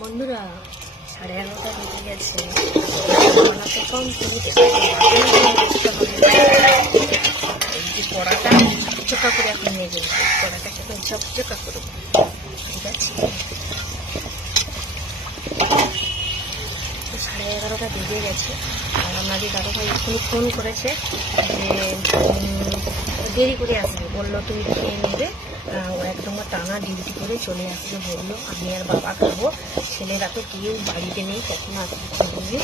বন্ধুরা, সাড়ে এগারোটা বেজে গেছে। যে চোখা করে এখন নিয়ে যাব। কড়াটা এখন ঝকঝকা করে ঠিক আছে? সাড়ে এগারোটা বেজে গেছে। আর আমাদের দাদু ভাই এক্ষুনি ফোন করেছে যে দেরি করে আসবে বলল, তুমি খেয়ে নেবে। ও একদম টানা ডিউটি করে চলে আসবে। বলল, আমি আর বাবা খাব। ছেলেরা তো কেউ বাড়িতে নেই, কখন আসবে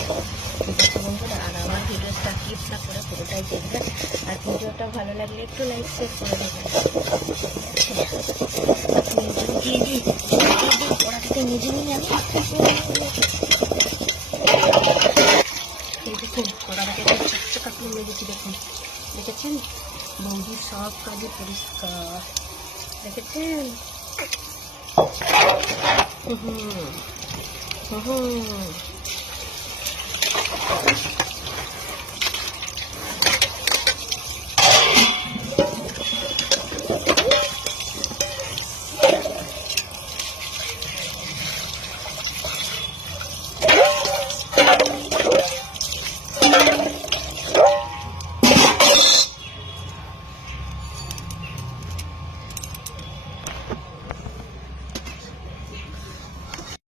আর আমার ভিডিওটা স্কিপ না করে পুরোটাই দেখবেন আর ভিডিওটা ভালো লাগলে একটু লাইক শেয়ার করে দেবেন। আমি দেখুন দেখুন। দেখেছেন? বৌদির সব কাজে পরিষ্কার। দেখেছেন? হুম হুম।